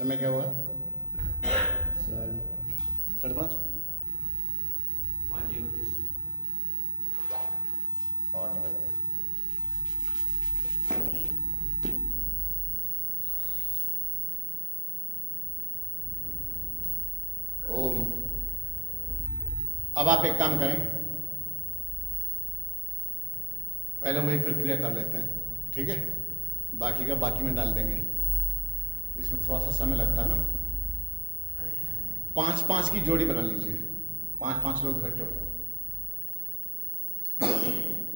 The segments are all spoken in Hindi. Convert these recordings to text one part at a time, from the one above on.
समय क्या हुआ? 5:30। 5:31। ओम। अब आप एक काम करें, पहले वही प्रक्रिया कर लेते हैं, ठीक है? बाकी का बाकी में डाल देंगे। इसमें थोड़ा सा समय लगता है ना। 5-5 की जोड़ी बना लीजिए, 5-5 लोग इकट्ठे हो जाओ।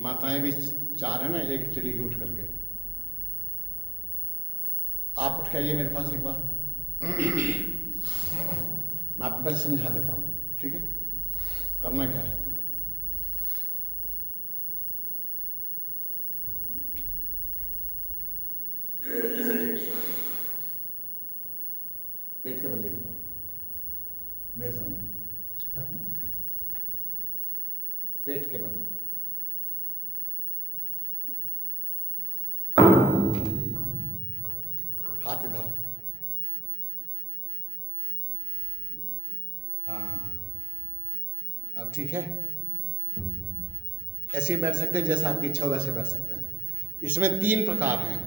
माताएं भी 4 है ना, एक चलेगी उठ करके। आप उठ के आइए मेरे पास एक बार। मैं आपको पहले समझा देता हूँ, ठीक है? करना क्या है। पेट के बल लेके मेरे सामने। पेट के बल। हाथ इधर। हाँ, अब ठीक है। ऐसे ही बैठ सकते हैं, जैसा आपकी इच्छा हो वैसे बैठ सकते हैं। इसमें 3 प्रकार हैं,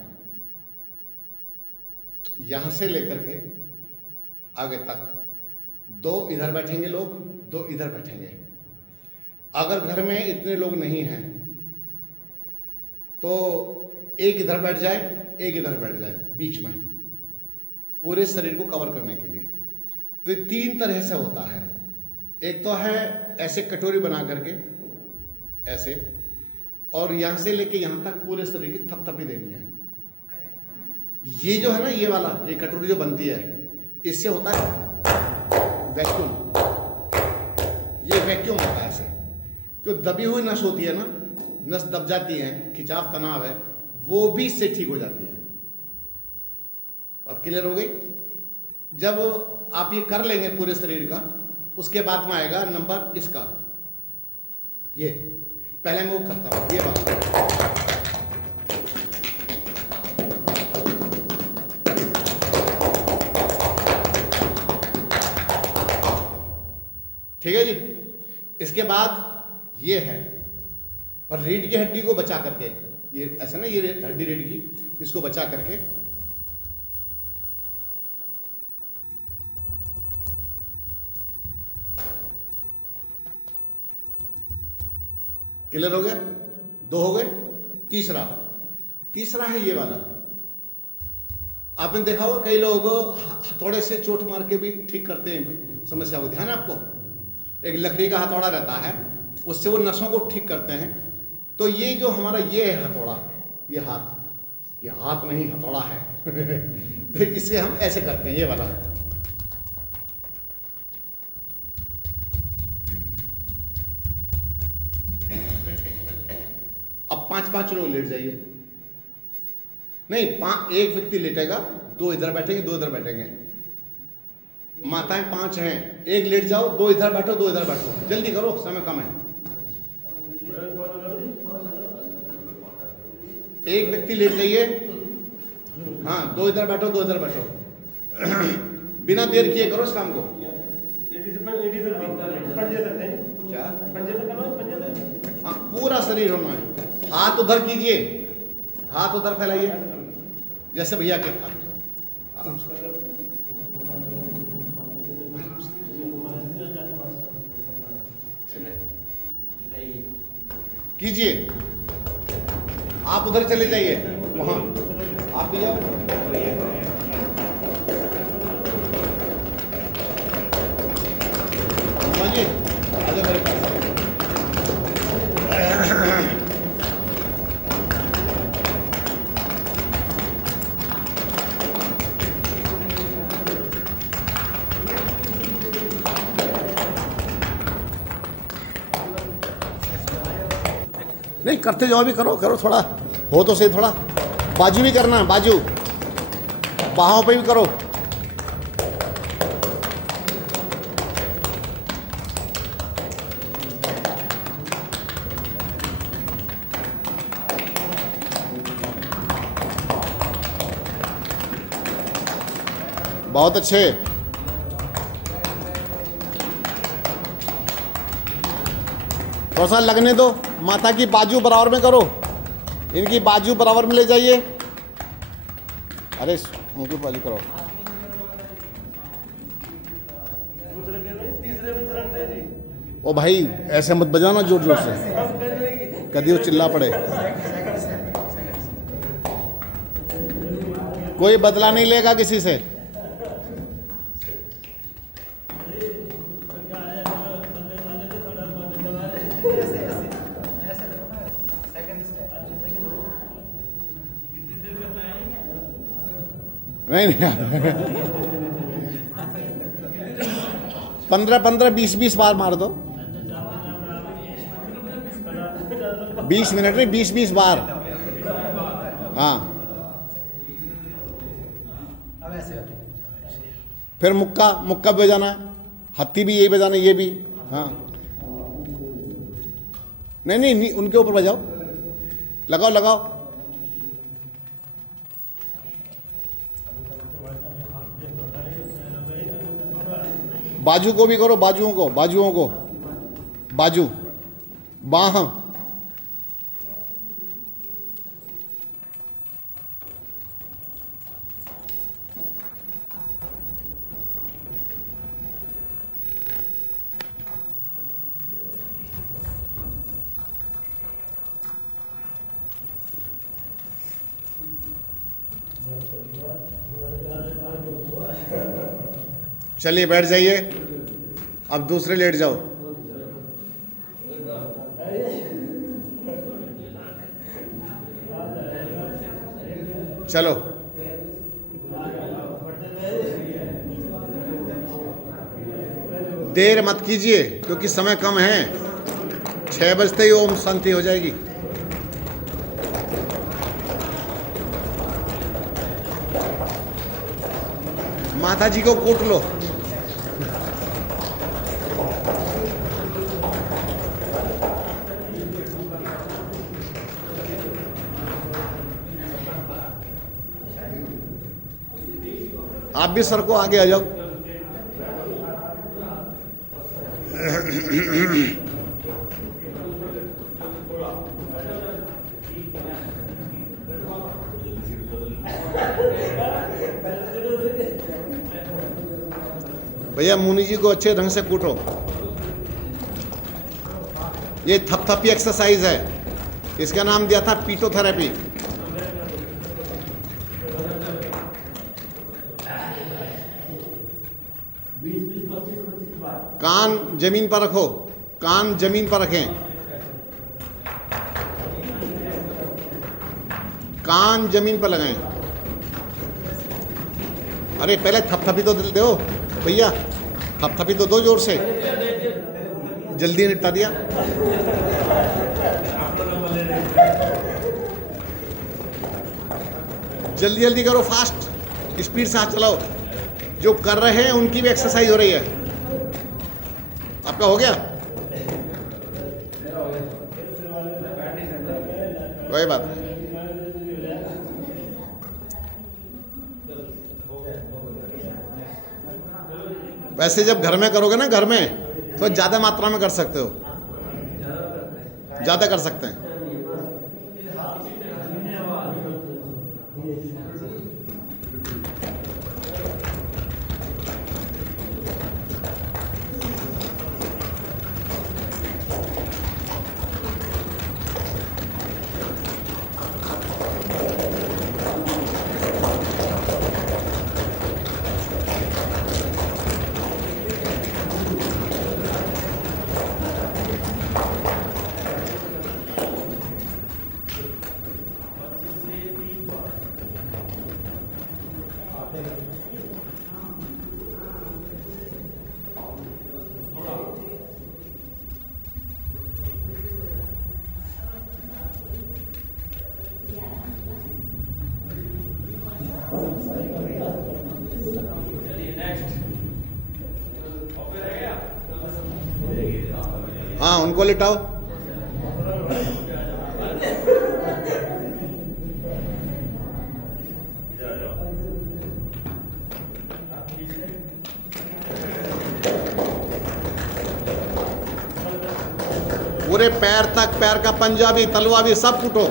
यहां से लेकर के आगे तक। 2 इधर बैठेंगे लोग, 2 इधर बैठेंगे। अगर घर में इतने लोग नहीं हैं तो एक इधर बैठ जाए, एक इधर बैठ जाए, बीच में, पूरे शरीर को कवर करने के लिए। तो 3 तरह से होता है। एक तो है ऐसे कटोरी बना करके, ऐसे, और यहां से लेके यहां तक पूरे शरीर की थपथपी देनी है। ये जो है ना, ये वाला, ये कटोरी जो बनती है, इससे होता है वैक्यूम। ये वैक्यूम होता है। ऐसे जो दबी हुई नस होती है ना, नस दब जाती है, खिंचाव तनाव है, वो भी इससे ठीक हो जाती है। बात क्लियर हो गई? जब आप ये कर लेंगे पूरे शरीर का, उसके बाद में आएगा नंबर इसका। ये पहले मैं वो करता हूं, ये वाला। ठीक है जी। इसके बाद ये है, पर रीढ़ की हड्डी को बचा करके, ये ऐसा ना, ये हड्डी रीढ़ की, इसको बचा करके क्लियर हो गया? 2 हो गए। तीसरा है ये वाला। आपने देखा होगा कई लोग हथौड़े से चोट मार के भी ठीक करते हैं समस्या को। ध्यान है आपको? एक लकड़ी का हथौड़ा रहता है, उससे वो नसों को ठीक करते हैं। तो ये जो हमारा ये है हथौड़ा, ये हाथ नहीं, हथौड़ा है। तो इससे हम ऐसे करते हैं, ये वाला। अब 5-5 लोग लेट जाइए। नहीं, एक व्यक्ति लेटेगा, 2 इधर बैठेंगे, 2 इधर बैठेंगे। माताएं 5 हैं, एक लेट जाओ, 2 इधर बैठो, 2 इधर बैठो। जल्दी करो, समय कम है। एक व्यक्ति लेट जाइए। हाँ, 2 इधर बैठो, 2 इधर बैठो। बिना देर किए करो इस काम को। क्या? हाँ, पूरा शरीर होना है। हाथ उधर कीजिए, हाथ उधर फैलाइए, जैसे भैया के। आराम से कीजिए। आप उधर चले जाइए, वहां आप भी जाओ। जी, आ जाओ मेरे पास। नहीं करते जाओ, भी करो करो, थोड़ा हो तो सही। थोड़ा बाजू भी करना, बाजू बाहों पे भी करो। बहुत अच्छे। थोड़ा सा लगने दो, माथा की बाजू बराबर में करो, इनकी बाजू बराबर में ले जाइए। अरे उनकी बाजू करो। ओ भाई ऐसे मत बजाना जोर जोर से, कभी वो चिल्ला पड़े। कोई बदला नहीं लेगा किसी से। नहीं 15-15, 20-20 बार मार दो। 20 मिनट नहीं, 20-20 बार। हाँ, फिर मुक्का मुक्का बजाना, हत्ती भी यही बजाना, ये भी। हाँ, नहीं नहीं, नहीं उनके ऊपर बजाओ, लगाओ लगाओ। बाजू को भी करो, बाजुओं को, बाजुओं को, बाजू, बाह। चलिए बैठ जाइए, अब दूसरे लेट जाओ। चलो, देर मत कीजिए क्योंकि समय कम है। 6 बजते ही ओम शांति हो जाएगी। माता जी को कूट लो। आप भी सर को आगे आ जाओ। भैया मुनि जी को अच्छे ढंग से कूटो। ये थपथपी एक्सरसाइज है, इसका नाम दिया था पीटोथेरेपी। कान जमीन पर रखो, कान जमीन पर रखें, कान जमीन पर लगाएं। अरे पहले थपथपी तो दो भैया, थपथपी तो दो जोर से। जल्दी निपटा दिया। जल्दी जल्दी करो, फास्ट स्पीड से हाथ चलाओ। जो कर रहे हैं उनकी भी एक्सरसाइज हो रही है। आपका हो गया? कोई बात नहीं। वैसे जब घर में करोगे ना, घर में तो ज्यादा मात्रा में कर सकते हो, ज्यादा कर सकते हैं। हाँ, उनको लिटाओ। पूरे पैर तक, पैर का पंजा भी, तलवा भी, सब कूटो।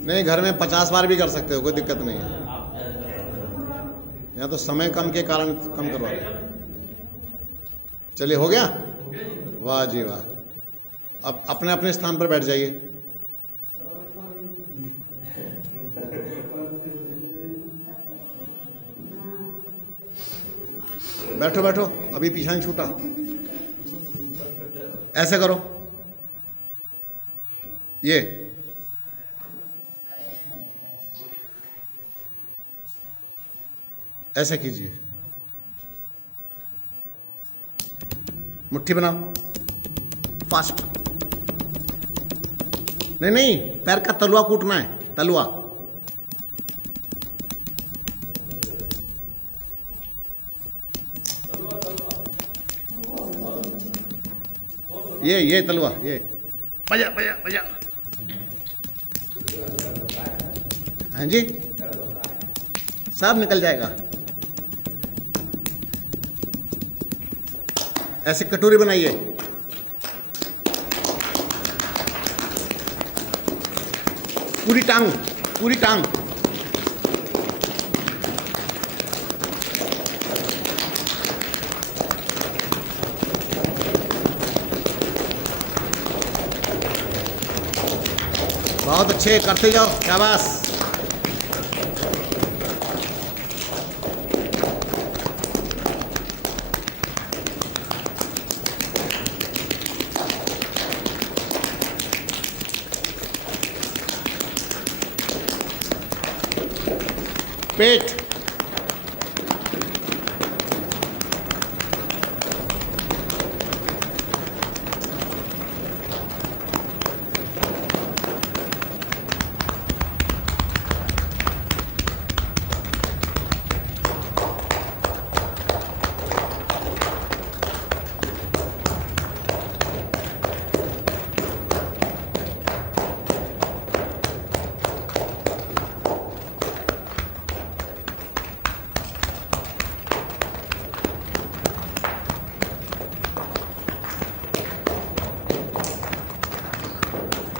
नहीं, घर में 50 बार भी कर सकते हो, कोई दिक्कत नहीं है। यहाँ तो समय कम के कारण कम करवा रहे हैं। चलिए, हो गया? वाह जी वाह। अब अपने अपने स्थान पर बैठ जाइए। बैठो बैठो, अभी पीछा नहीं छूटा। ऐसे करो, ये ऐसे कीजिए, मुट्ठी बनाओ, फास्ट। नहीं नहीं, पैर का तलवा कूटना है, तलवा। ये तलवा, ये बजा बजा बजा। हाँ जी, सब निकल जाएगा। ऐसे कटोरी बनाइए, पूरी टांग, पूरी टांग। बहुत अच्छे, करते जाओ, शाबाश। पेट,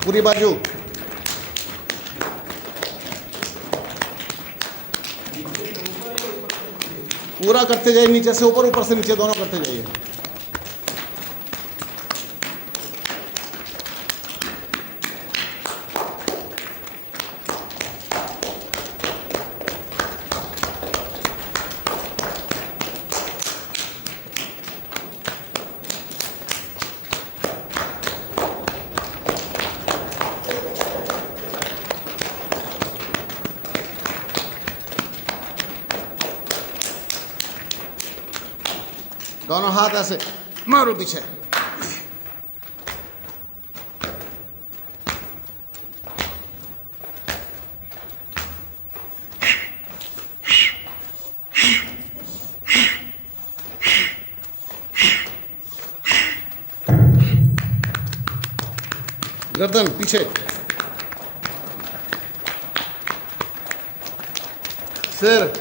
पूरी बाजू। पूरा करते जाइए, नीचे से ऊपर, ऊपर से नीचे, दोनों करते जाइए। दोनों हाथ ऐसे मारो पीछे। गर्दन पीछे, सिर,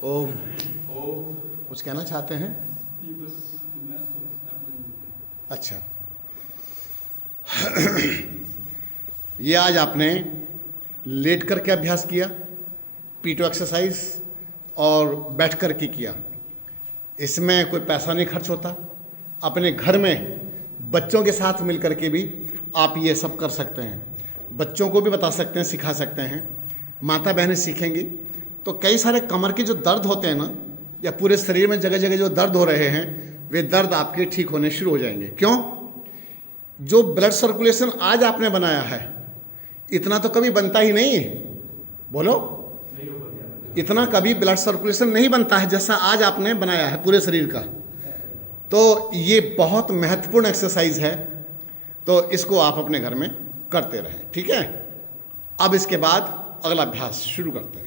ओम। कुछ कहना चाहते हैं? अच्छा, ये आज आपने लेट करके अभ्यास किया, पीटो एक्सरसाइज, और बैठ कर के किया। इसमें कोई पैसा नहीं खर्च होता। अपने घर में बच्चों के साथ मिल कर के भी आप ये सब कर सकते हैं। बच्चों को भी बता सकते हैं, सिखा सकते हैं। माता बहनें सीखेंगी तो कई सारे कमर के जो दर्द होते हैं ना, या पूरे शरीर में जगह जगह जो दर्द हो रहे हैं, वे दर्द आपके ठीक होने शुरू हो जाएंगे। क्यों? जो ब्लड सर्कुलेशन आज आपने बनाया है, इतना तो कभी बनता ही नहीं है। बोलो, इतना कभी ब्लड सर्कुलेशन नहीं बनता है जैसा आज आपने बनाया है पूरे शरीर का। तो ये बहुत महत्वपूर्ण एक्सरसाइज है, तो इसको आप अपने घर में करते रहें, ठीक है। अब इसके बाद अगला अभ्यास शुरू करते हैं।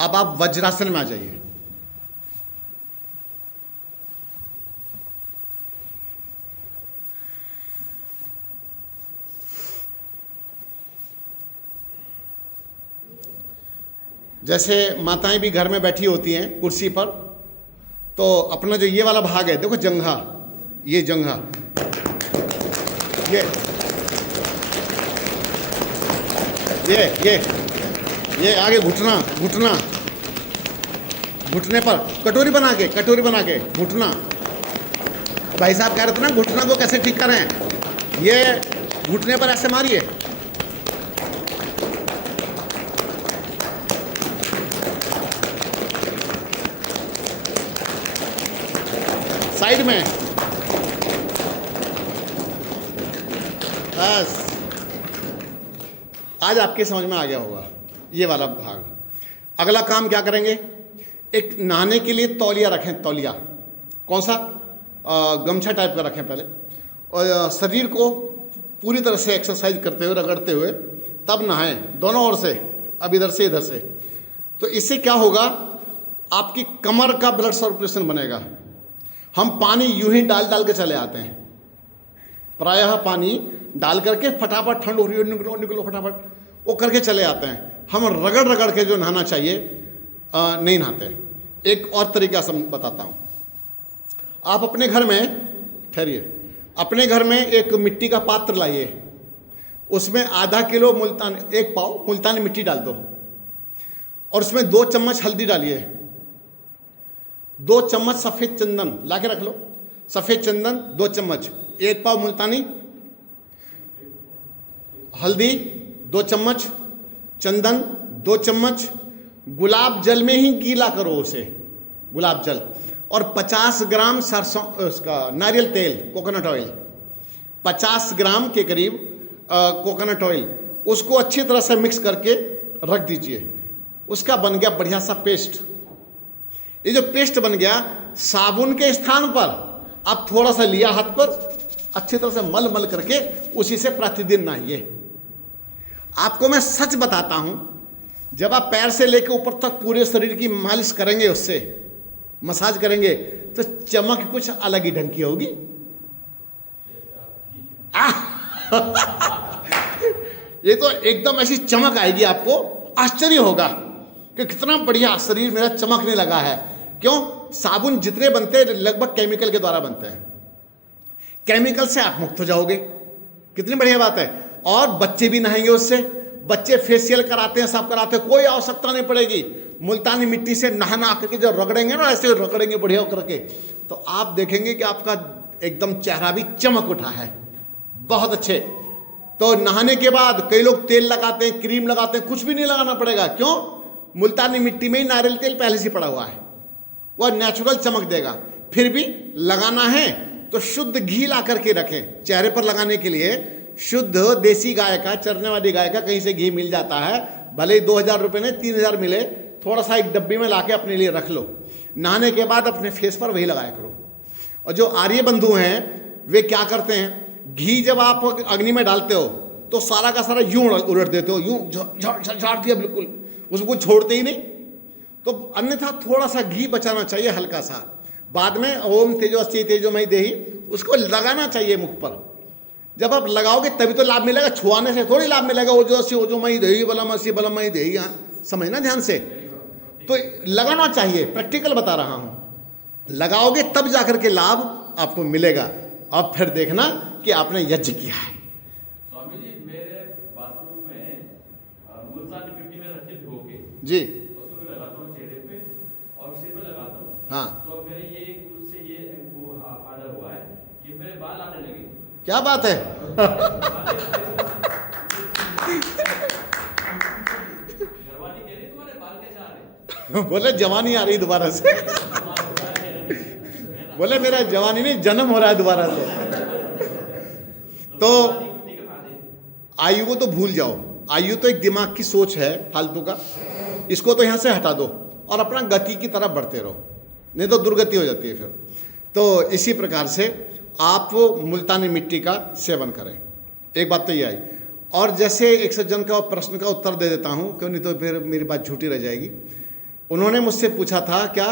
अब आप वज्रासन में आ जाइए। जैसे माताएं भी घर में बैठी होती हैं कुर्सी पर, तो अपना जो ये वाला भाग है, देखो जंघा, ये जंघा, ये आगे घुटना, घुटना, घुटने पर कटोरी बना के घुटना। भाई साहब कह रहे थे ना घुटना को कैसे ठीक करें, ये घुटने पर ऐसे मारिए, साइड में, बस। आज आपके समझ में आ गया होगा ये वाला भाग। अगला काम क्या करेंगे, एक नहाने के लिए तौलिया रखें, तौलिया कौन सा, गमछा टाइप का रखें पहले, और शरीर को पूरी तरह से एक्सरसाइज करते हुए, रगड़ते हुए तब नहाएं, दोनों ओर से, अब इधर से इधर से। तो इससे क्या होगा, आपकी कमर का ब्लड सर्कुलेशन बनेगा। हम पानी यूं ही डाल डाल के चले आते हैं, प्रायः पानी डाल करके फटाफट, ठंड हो रही है, निकलो निकलो फटाफट, वो करके चले आते हैं। हम रगड़ रगड़ के जो नहाना चाहिए नहीं नहाते। एक और तरीका से बताता हूँ। आप अपने घर में, ठहरिए, अपने घर में एक मिट्टी का पात्र लाइए, उसमें आधा किलो मुल्तान, 1 पाव मुल्तानी मिट्टी डाल दो, और उसमें 2 चम्मच हल्दी डालिए, 2 चम्मच सफ़ेद चंदन ला के रख लो, सफ़ेद चंदन 2 चम्मच, 1 पाव मुल्तानी हल्दी 2 चम्मच, चंदन 2 चम्मच, गुलाब जल में ही गीला करो उसे, गुलाब जल, और 50 ग्राम सरसों, उसका नारियल तेल, कोकोनट ऑयल, 50 ग्राम के करीब कोकोनट ऑयल, उसको अच्छी तरह से मिक्स करके रख दीजिए। उसका बन गया बढ़िया सा पेस्ट। ये जो पेस्ट बन गया, साबुन के स्थान पर आप थोड़ा सा लिया हाथ पर, अच्छी तरह से मल मल करके उसी से प्रतिदिन नहाइए। आपको मैं सच बताता हूं, जब आप पैर से लेकर ऊपर तक पूरे शरीर की मालिश करेंगे, उससे मसाज करेंगे, तो चमक कुछ अलग ही ढंग की होगी। ये तो एकदम ऐसी चमक आएगी, आपको आश्चर्य होगा कि कितना बढ़िया शरीर मेरा चमकने लगा है। क्यों? साबुन जितने बनते हैं लगभग केमिकल के द्वारा बनते हैं। केमिकल से आप मुक्त हो जाओगे, कितनी बढ़िया बात है। और बच्चे भी नहाएंगे उससे, बच्चे फेशियल कराते हैं, सब कराते हैं, कोई आवश्यकता नहीं पड़ेगी। मुल्तानी मिट्टी से नहा करके जो रगड़ेंगे ना, ऐसे रगड़ेंगे बढ़िया करके, तो आप देखेंगे कि आपका एकदम चेहरा भी चमक उठा है, बहुत अच्छे। तो नहाने के बाद कई लोग तेल लगाते हैं, क्रीम लगाते हैं, कुछ भी नहीं लगाना पड़ेगा। क्यों? मुल्तानी मिट्टी में ही नारियल तेल पहले से पड़ा हुआ है, वह नेचुरल चमक देगा। फिर भी लगाना है तो शुद्ध घी ला करके रखें चेहरे पर लगाने के लिए। शुद्ध देसी गाय का, चरने वाली गाय का कहीं से घी मिल जाता है, भले ही 2000 रुपये में 3000 मिले, थोड़ा सा एक डब्बी में लाके अपने लिए रख लो। नहाने के बाद अपने फेस पर वही लगाया करो। और जो आर्य बंधु हैं वे क्या करते हैं, घी जब आप अग्नि में डालते हो तो सारा का सारा यूं उलट देते हो, यूं झाड़ दिया बिल्कुल, उसको छोड़ते ही नहीं। तो अन्यथा थोड़ा सा घी बचाना चाहिए, हल्का सा। बाद में ओम तेजस्वी तेजोमयी देही उसको लगाना चाहिए मुख पर। जब आप लगाओगे तभी तो लाभ मिलेगा, छुआने से थोड़ी लाभ मिलेगा। ओजोमयी देही बलमसी बलमयी देही, समझना ध्यान से। तो लगाना चाहिए, प्रैक्टिकल बता रहा हूं। लगाओगे तब जाकर के लाभ आपको मिलेगा। अब फिर देखना कि आपने यज्ञ किया है। स्वामी जी, मेरे बाथरूम में मुल्तानी मिट्टी में रखे भिगो के जी, उसको मैं लगाता हूँ चेहरे पे और सिर पे लगाता हूँ। हाँ, तो मेरे ये उससे ये वो फायदा हुआ है कि मेरे बाल आने लगे। क्या बात है। घरवाली कह रही तुम्हारे बाल कैसे आ रहे बोले जवानी आ रही दोबारा से। बोले मेरा जवानी नहीं, जन्म हो रहा है दोबारा से। तो आयु को तो भूल जाओ, आयु तो एक दिमाग की सोच है फालतू का, इसको तो यहाँ से हटा दो और अपना गति की तरफ बढ़ते रहो, नहीं तो दुर्गति हो जाती है फिर। तो इसी प्रकार से आप मुल्तानी मिट्टी का सेवन करें। एक बात तो ये आई। और जैसे एक सज्जन का प्रश्न का उत्तर दे देता हूँ, क्यों नहीं तो फिर मेरी बात झूठी रह जाएगी। उन्होंने मुझसे पूछा था क्या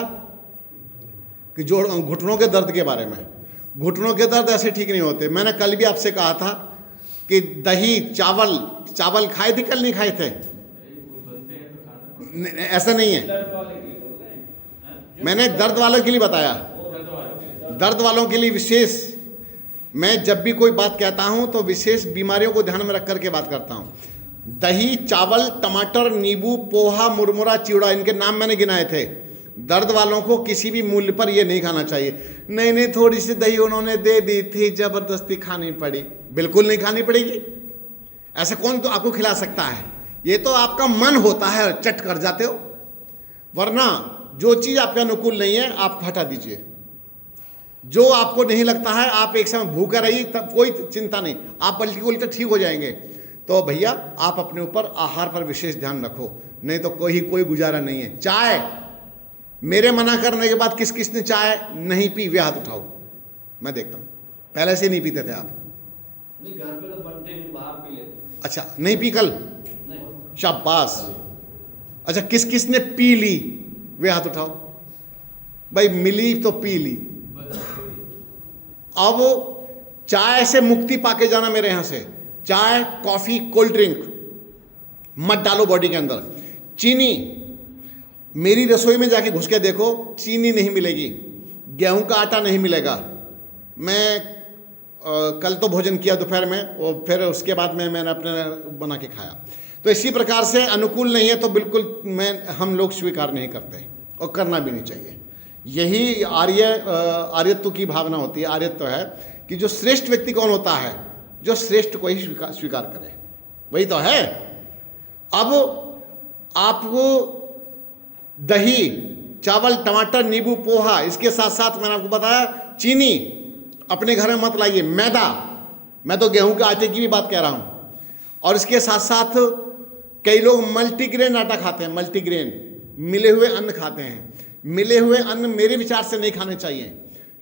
कि जोड़ घुटनों के दर्द के बारे में। घुटनों के दर्द ऐसे ठीक नहीं होते। मैंने कल भी आपसे कहा था कि दही चावल खाए थे, कल नहीं खाए थे? ऐसा नहीं है, मैंने दर्द वालों के लिए बताया, दर्द वालों के लिए विशेष। मैं जब भी कोई बात कहता हूं तो विशेष बीमारियों को ध्यान में रख करके बात करता हूं। दही, चावल, टमाटर, नींबू, पोहा, मुरमुरा, चिवड़ा, इनके नाम मैंने गिनाए थे। दर्द वालों को किसी भी मूल्य पर यह नहीं खाना चाहिए। नहीं, थोड़ी सी दही उन्होंने दे दी थी, जबरदस्ती खानी पड़ी। बिल्कुल नहीं खानी पड़ेगी। ऐसे कौन तो आपको खिला सकता है? ये तो आपका मन होता है, चट कर जाते हो। वरना जो चीज़ आपके अनुकूल नहीं है आप हटा दीजिए। जो आपको नहीं लगता है आप एक समय भूखा रहिए, तब कोई चिंता नहीं, आप बल्कि उल्टा ठीक हो जाएंगे। तो भैया आप अपने ऊपर आहार पर विशेष ध्यान रखो, नहीं तो कोई गुजारा नहीं है। चाय, मेरे मना करने के बाद किस किस ने चाय नहीं पी? वे हाथ उठाओ, मैं देखता हूँ। पहले से नहीं पीते थे आप? नहीं, घर पे तो बनते नहीं, बाहर पी लेते। अच्छा, नहीं पी कल? नहीं। शाबाश। अच्छा, किस किस ने पी ली? वे हाथ उठाओ। भाई मिली तो पी ली। अब चाय से मुक्ति पाके जाना मेरे यहां से। चाय, कॉफी, कोल्ड ड्रिंक मत डालो बॉडी के अंदर। चीनी, मेरी रसोई में जाके घुस के देखो, चीनी नहीं मिलेगी, गेहूं का आटा नहीं मिलेगा। मैं कल तो भोजन किया दोपहर में, और फिर उसके बाद में मैंने अपने बना के खाया। तो इसी प्रकार से अनुकूल नहीं है तो बिल्कुल हम लोग स्वीकार नहीं करते और करना भी नहीं चाहिए। यही आर्यत्व की भावना होती है। आर्यत्व है कि जो श्रेष्ठ व्यक्ति कौन होता है? जो श्रेष्ठ को ही स्वीकार करे, वही तो है। अब आपको दही, चावल, टमाटर, नींबू, पोहा, इसके साथ साथ मैंने आपको बताया चीनी अपने घर में मत लाइए। मैदा, मैं तो गेहूं के आटे की भी बात कह रहा हूं। और इसके साथ साथ कई लोग मल्टीग्रेन आटा खाते हैं, मल्टीग्रेन मिले हुए अन्न खाते हैं। मिले हुए अन्न मेरे विचार से नहीं खाने चाहिए।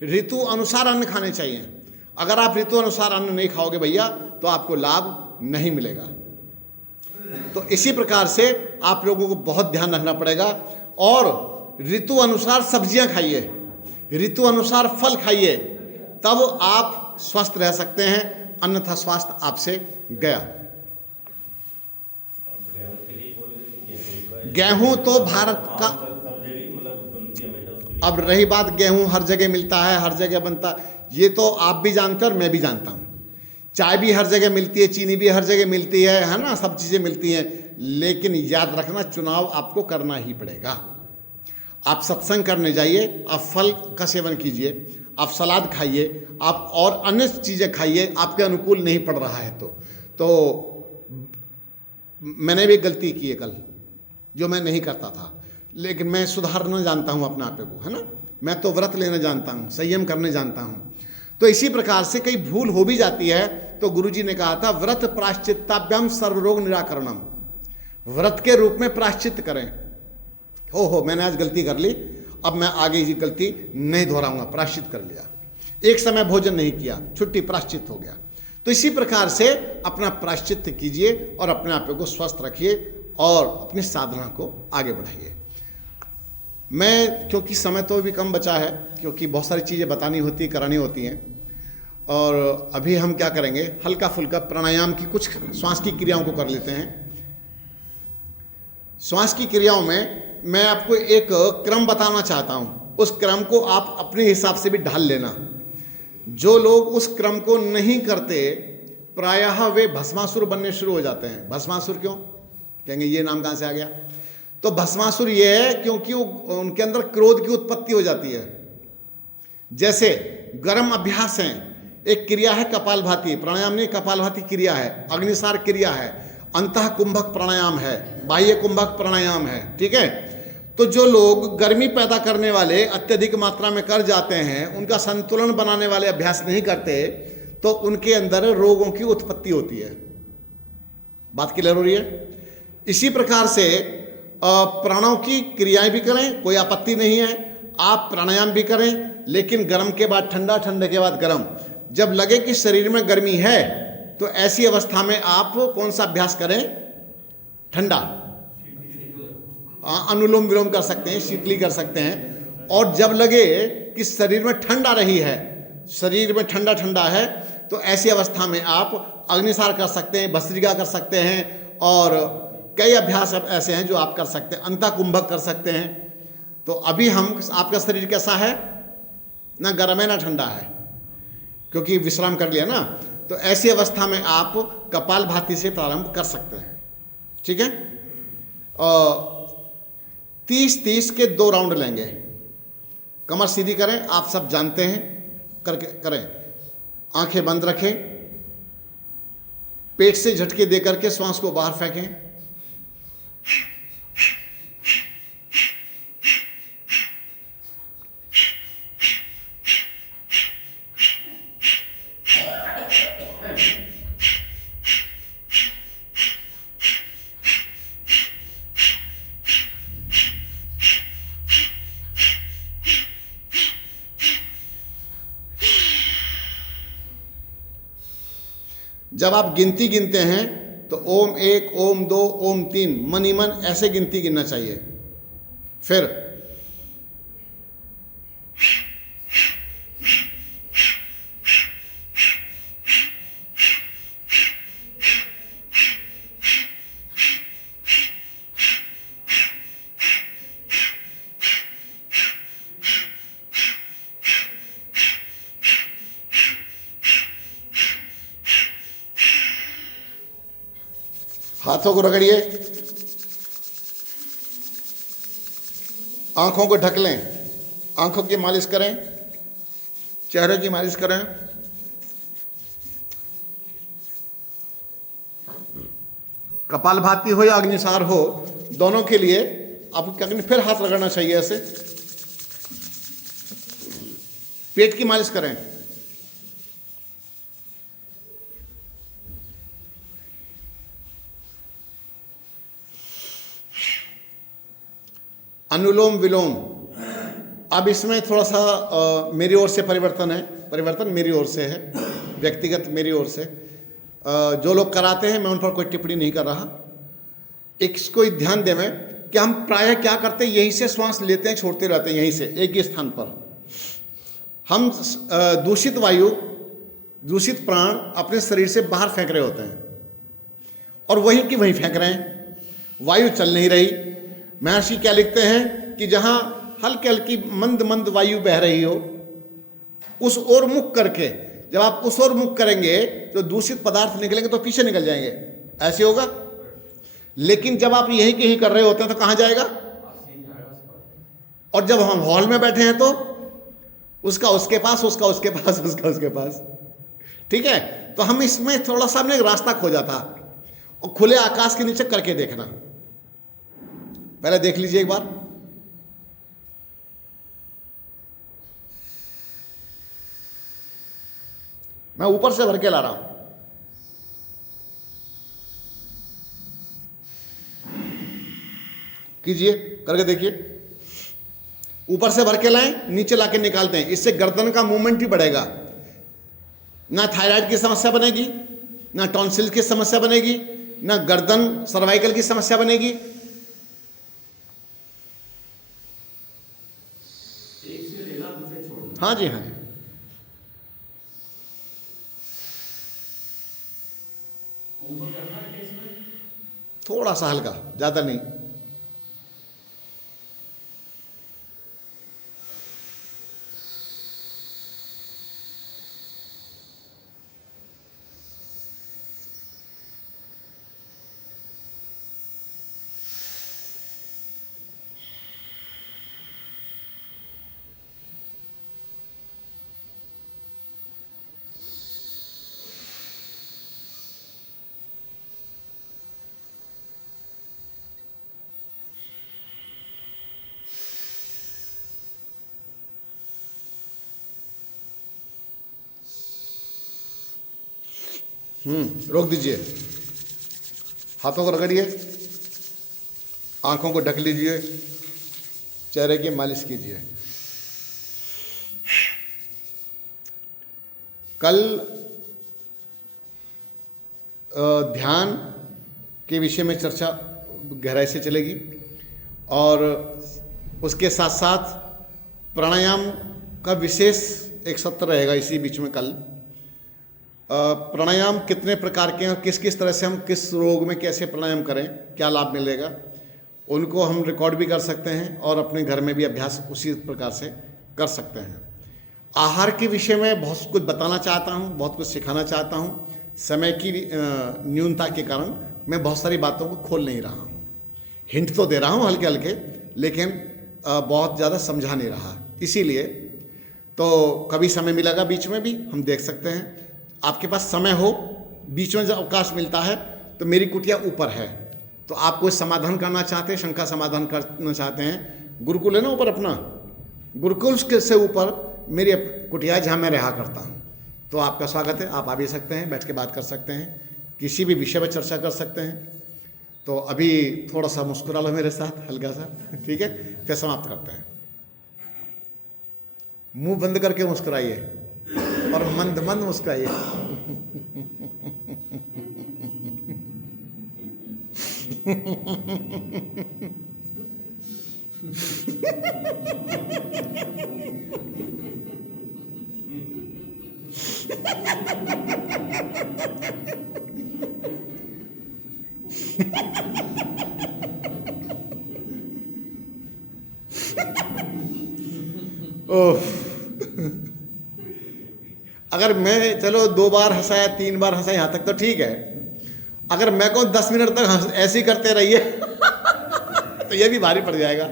ऋतु अनुसार अन्न खाने चाहिए। अगर आप ऋतु अनुसार अन्न नहीं खाओगे भैया तो आपको लाभ नहीं मिलेगा। तो इसी प्रकार से आप लोगों को बहुत ध्यान रखना पड़ेगा। और ऋतु अनुसार सब्जियां खाइए, ऋतु अनुसार फल खाइए, तब आप स्वस्थ रह सकते हैं, अन्यथा स्वास्थ्य आपसे गया। गेहूं तो भारत का, अब रही बात गेहूं हर जगह मिलता है, हर जगह बनता है, ये तो आप भी जानते हैं और मैं भी जानता हूं। चाय भी हर जगह मिलती है, चीनी भी हर जगह मिलती है ना, सब चीज़ें मिलती हैं। लेकिन याद रखना, चुनाव आपको करना ही पड़ेगा। आप सत्संग करने जाइए, आप फल का सेवन कीजिए, आप सलाद खाइए, आप और अन्य चीज़ें खाइए, आपके अनुकूल नहीं पड़ रहा है तो मैंने भी गलती की है कल, जो मैं नहीं करता था, लेकिन मैं सुधारना जानता हूँ अपने आप को, है ना। मैं तो व्रत लेना जानता हूँ, संयम करने जानता हूँ। तो इसी प्रकार से कई भूल हो भी जाती है। तो गुरुजी ने कहा था व्रत प्राश्चित्ताभ्याम सर्वरोग निराकरणम, व्रत के रूप में प्राश्चित करें। हो मैंने आज गलती कर ली, अब मैं आगे ये गलती नहीं दोहराऊंगा, प्राश्चित कर लिया। एक समय भोजन नहीं किया, छुट्टी, प्राश्चित हो गया। तो इसी प्रकार से अपना प्राश्चित कीजिए और अपने आप को स्वस्थ रखिए और अपनी साधना को आगे बढ़ाइए। मैं, क्योंकि समय तो भी कम बचा है, क्योंकि बहुत सारी चीज़ें बतानी होती, करानी होती हैं, और अभी हम क्या करेंगे, हल्का फुल्का प्राणायाम की कुछ श्वास की क्रियाओं को कर लेते हैं। श्वास की क्रियाओं में मैं आपको एक क्रम बताना चाहता हूँ, उस क्रम को आप अपने हिसाब से भी ढाल लेना। जो लोग उस क्रम को नहीं करते प्रायः वे भस्मासुर बनने शुरू हो जाते हैं। भस्मासुर क्यों कहेंगे, ये नाम कहाँ से आ गया? तो भस्मासुर ये है क्योंकि उनके अंदर क्रोध की उत्पत्ति हो जाती है। जैसे गर्म अभ्यास है, एक क्रिया है कपालभाति, प्राणायाम नहीं, कपालभाति क्रिया है, अग्निसार क्रिया है, अंतः कुंभक प्राणायाम है, बाह्य कुंभक प्राणायाम है, ठीक है। तो जो लोग गर्मी पैदा करने वाले अत्यधिक मात्रा में कर जाते हैं, उनका संतुलन बनाने वाले अभ्यास नहीं करते, तो उनके अंदर रोगों की उत्पत्ति होती है। बात क्लियर हो रही है? इसी प्रकार से प्राणों की क्रियाएं भी करें, कोई आपत्ति नहीं है। आप प्राणायाम भी करें, लेकिन गर्म के बाद ठंडा, ठंडे के बाद गर्म। जब लगे कि शरीर में गर्मी है, तो ऐसी अवस्था में आप कौन सा अभ्यास करें? ठंडा। अनुलोम विलोम कर सकते हैं, शीतली कर सकते हैं। और जब लगे कि शरीर में ठंडा रही है, शरीर में ठंडा ठंडा है, तो ऐसी अवस्था में आप अग्निसार कर सकते हैं, भस्त्रिका कर सकते हैं, और कई अभ्यास ऐसे हैं जो आप कर सकते हैं। अंतः कुंभक कर सकते हैं। तो अभी आपका शरीर कैसा है? ना गर्म है ना ठंडा है, क्योंकि विश्राम कर लिया ना। तो ऐसी अवस्था में आप कपालभाति से प्रारंभ कर सकते हैं। ठीक है? 30-30 के 2 राउंड लेंगे। कमर सीधी करें, आप सब जानते हैं, करके करें। आंखें बंद रखें, पेट से झटके दे करके श्वास को बाहर फेंकें। जब आप गिनती गिनते हैं तो ओम 1, ओम 2, ओम 3 मन ही मन ऐसे गिनती गिनना चाहिए। फिर हाथों को रगड़िए, आंखों को ढक लें, आंखों की मालिश करें, चेहरे की मालिश करें। कपालभाति हो या अग्निसार हो, दोनों के लिए आपको क्या करना? फिर हाथ रगड़ना चाहिए ऐसे। पेट की मालिश करें। अनुलोम विलोम। अब इसमें थोड़ा सा मेरी ओर से परिवर्तन मेरी ओर से है, व्यक्तिगत मेरी ओर से। जो लोग कराते हैं, मैं उन पर कोई टिप्पणी नहीं कर रहा। इसको ध्यान दें कि हम प्रायः क्या करते हैं, यहीं से श्वास लेते हैं, छोड़ते रहते हैं, यहीं से एक ही स्थान पर। हम दूषित वायु, दूषित प्राण अपने शरीर से बाहर फेंक रहे होते हैं, और वहीं की वहीं फेंक रहे हैं। वायु चल नहीं रही। महर्षि क्या लिखते हैं कि जहां हल्की हल्की मंद मंद वायु बह रही हो, उस ओर मुख करके, जब आप उस ओर मुख करेंगे तो दूषित पदार्थ निकलेंगे तो पीछे निकल जाएंगे, ऐसे होगा। लेकिन जब आप यहीं कहीं कर रहे होते हैं तो कहां जाएगा? और जब हम हॉल में बैठे हैं तो उसका उसके पास, उसका उसके पास, उसका उसके पास। ठीक है? तो हम इसमें थोड़ा सा हमने रास्ता खोजा था। और खुले आकाश के नीचे करके देखना, पहले देख लीजिए एक बार। मैं ऊपर से भर के ला रहा हूं। कीजिए, करके देखिए। ऊपर से भर के लाएं, नीचे लाके निकालते हैं। इससे गर्दन का मूवमेंट भी बढ़ेगा। ना थायराइड की समस्या बनेगी, ना टॉन्सिल की समस्या बनेगी, ना गर्दन सर्वाइकल की समस्या बनेगी। हाँ जी, हाँ जी। थोड़ा सा हल्का, ज्यादा नहीं। रोक दीजिए, हाथों को रगड़िए, आंखों को ढक लीजिए, चेहरे की मालिश कीजिए। कल ध्यान के विषय में चर्चा गहराई से चलेगी और उसके साथ साथ प्राणायाम का विशेष एक सत्र रहेगा इसी बीच में कल। प्राणायाम कितने प्रकार के हैं और किस किस तरह से हम किस रोग में कैसे प्राणायाम करें, क्या लाभ मिलेगा, उनको हम रिकॉर्ड भी कर सकते हैं और अपने घर में भी अभ्यास उसी प्रकार से कर सकते हैं। आहार के विषय में बहुत कुछ बताना चाहता हूँ, बहुत कुछ सिखाना चाहता हूँ। समय की न्यूनता के कारण मैं बहुत सारी बातों को खोल नहीं रहा हूँ। हिंट तो दे रहा हूँ हल्के हल्के, लेकिन बहुत ज़्यादा समझा नहीं रहा। इसीलिए तो कभी समय मिलेगा बीच में भी हम देख सकते हैं। आपके पास समय हो, बीच में जब अवकाश मिलता है तो मेरी कुटिया ऊपर है, तो आप कोई समाधान करना चाहते हैं, शंका समाधान करना चाहते हैं, गुरुकुल है ना ऊपर अपना, गुरुकुल से ऊपर मेरी कुटिया जहाँ मैं रहा करता हूँ। तो आपका स्वागत है, आप आ भी सकते हैं, बैठ के बात कर सकते हैं, किसी भी विषय पर चर्चा कर सकते हैं। तो अभी थोड़ा सा मुस्कुरा लो मेरे साथ हल्का सा, ठीक है, फिर समाप्त करते हैं। मुंह बंद करके मुस्कुराइए और मंद मंद मुस्कुराइए। ओह, अगर मैं चलो 2 बार हंसाया, 3 बार हंसाया, यहाँ तक तो ठीक है। अगर मैं कहूँ 10 मिनट तक ऐसे ही करते रहिए तो ये भी भारी पड़ जाएगा,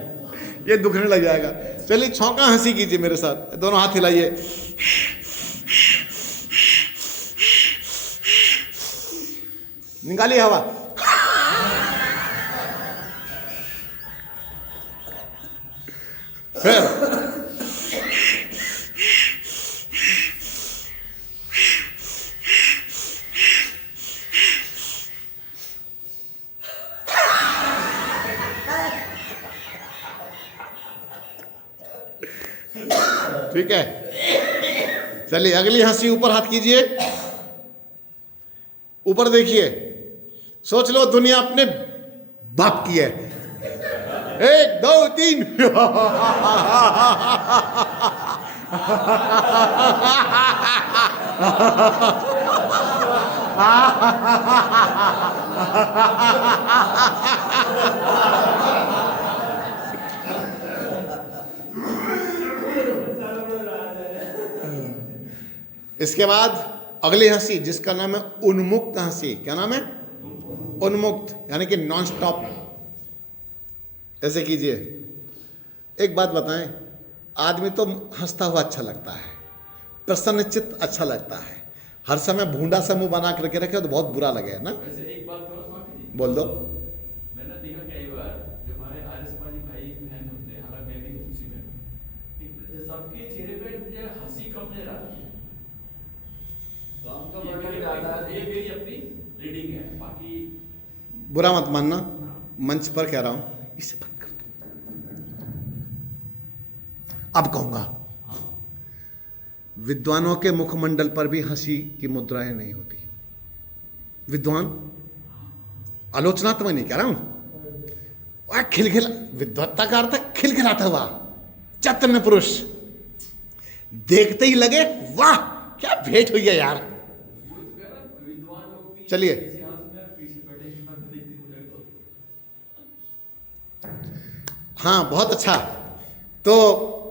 ये दुखने लग जाएगा। चलिए छौंका हंसी कीजिए मेरे साथ, दोनों हाथ हिलाइए। निकालिए हवा। फिर ठीक है, चलिए अगली हंसी, ऊपर हाथ कीजिए, ऊपर देखिए, सोच लो दुनिया अपने बाप की है। 1 2 3 इसके बाद अगली हंसी जिसका नाम है उन्मुक्त हंसी। क्या नाम है? उन्मुक्त, यानी कि नॉन स्टॉप। ऐसे कीजिए। एक बात बताएं, आदमी तो हंसता हुआ अच्छा लगता है, प्रसन्नचित्त अच्छा लगता है। हर समय भूंडा सा मुंह बना करके रखे तो बहुत बुरा लगे ना। वैसे एक बात करो स्वामी जी, बोल दो। मैंने देखा कई बार जो हमारे आर्य समाजी भाई बहन होते हैं, हालांकि मैं भी हूँ उसी में, सबके चेहरे पे जो हंसी कम नहीं रहती है। काम का बर्डन ज्यादा है। ये मेरी अपनी रीडिंग है, बाकी बुरा मत मानना, मंच पर कह रहा हूं, इसे बंद कर दो। अब कहूंगा, विद्वानों के मुखमंडल पर भी हंसी की मुद्राएं नहीं होती। विद्वान, आलोचनात्मक नहीं कह रहा हूं, वह खिलखिला, विद्वत्ता का अर्थ है खिलखिलाता हुआ चैतन्य पुरुष, देखते ही लगे वाह क्या भेंट हुई है यार। विद्वान लोग भी चलिए। इतिहास में पीछे बैठे हैं, देखते हो जाए तो हाँ, बहुत अच्छा। तो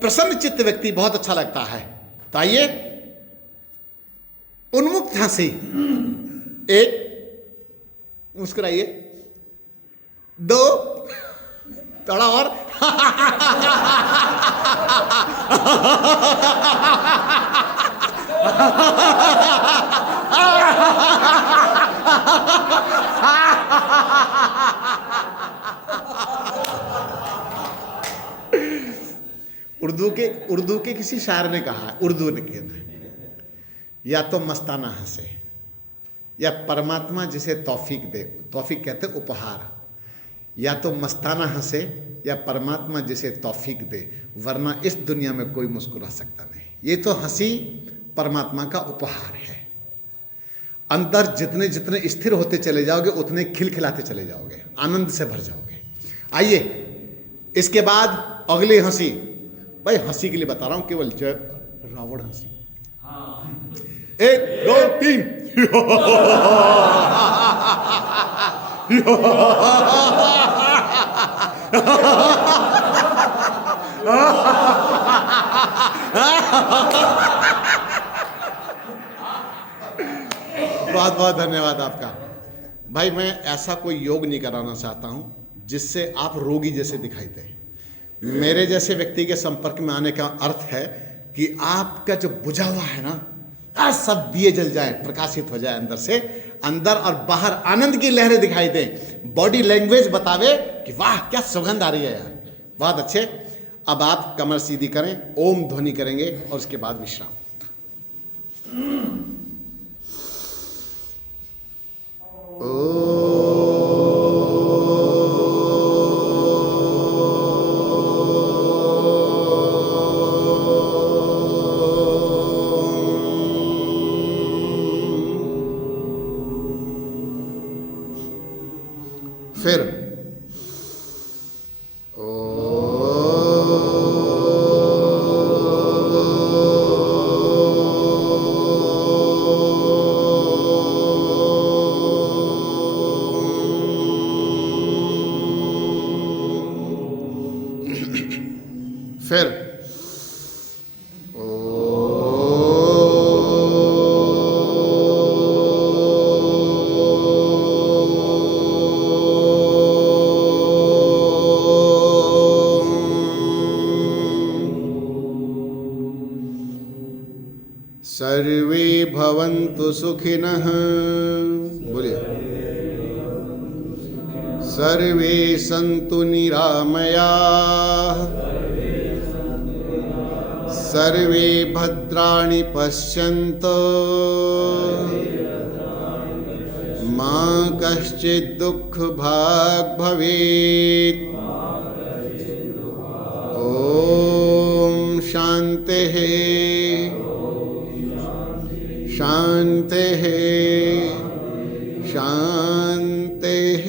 प्रसन्न चित्त व्यक्ति बहुत अच्छा लगता है। तो आइए, उन्मुक्त हंसी, एक, मुस्कुराइए, 2, थोड़ा और, उर्दू के किसी शायर ने कहा, उर्दू ने कहना, या तो मस्ताना हंसे या परमात्मा जिसे तौफीक दे, तौफीक कहते हैं उपहार, या तो मस्ताना हंसे या परमात्मा जिसे तौफीक दे, वरना इस दुनिया में कोई मुस्कुरा सकता नहीं। ये तो हंसी परमात्मा का उपहार है। अंदर जितने जितने स्थिर होते चले जाओगे उतने खिलखिलाते चले जाओगे, आनंद से भर जाओगे। आइए इसके बाद अगली हंसी, भाई हंसी के लिए बता रहा हूं, केवल जय रावण हंसी। हाँ 1 2 3 बहुत बहुत धन्यवाद आपका। भाई मैं ऐसा कोई योग नहीं कराना चाहता हूं जिससे आप रोगी जैसे दिखाई दे। मेरे जैसे व्यक्ति के संपर्क में आने का अर्थ है कि आपका जो बुझा हुआ है ना, आज सब दिए जल जाए, प्रकाशित हो जाए अंदर से, अंदर और बाहर आनंद की लहरें दिखाई दें, बॉडी लैंग्वेज बतावे कि वाह क्या सुगंध आ रही है यार, बहुत अच्छे। अब आप कमर सीधी करें, ओम ध्वनि करेंगे और उसके बाद विश्राम। फिर फिर सर्वे भवन्तु सुखिनः, बोलिए सर्वे सन्तु निरामयाः, सर्वे भद्राणि पश्यन्तु मा कश्चित् दुःखभाग् भवेत्। ॐ शान्तिः शान्तिः शान्तिः।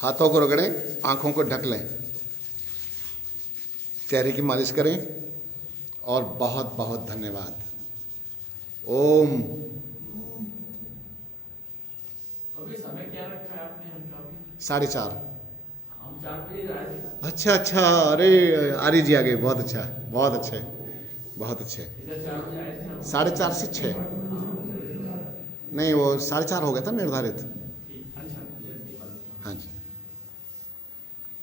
हाथों को रगड़ें, आंखों को ढक लें, चेहरे की मालिश करें और बहुत बहुत धन्यवाद। ओम। अभी समय क्या रखा है आपने उनका भी? 4:30। हम 4 बजे आए थे। अच्छा अच्छा, अरे आर्य जी आ गए, बहुत अच्छा, बहुत अच्छे, बहुत अच्छे। इधर 4 बजे आए थे हम। 4:30 से 6 नहीं, वो 4:30 हो गया था निर्धारित। अच्छा हाँ जी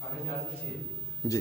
4:30 से 6। जी।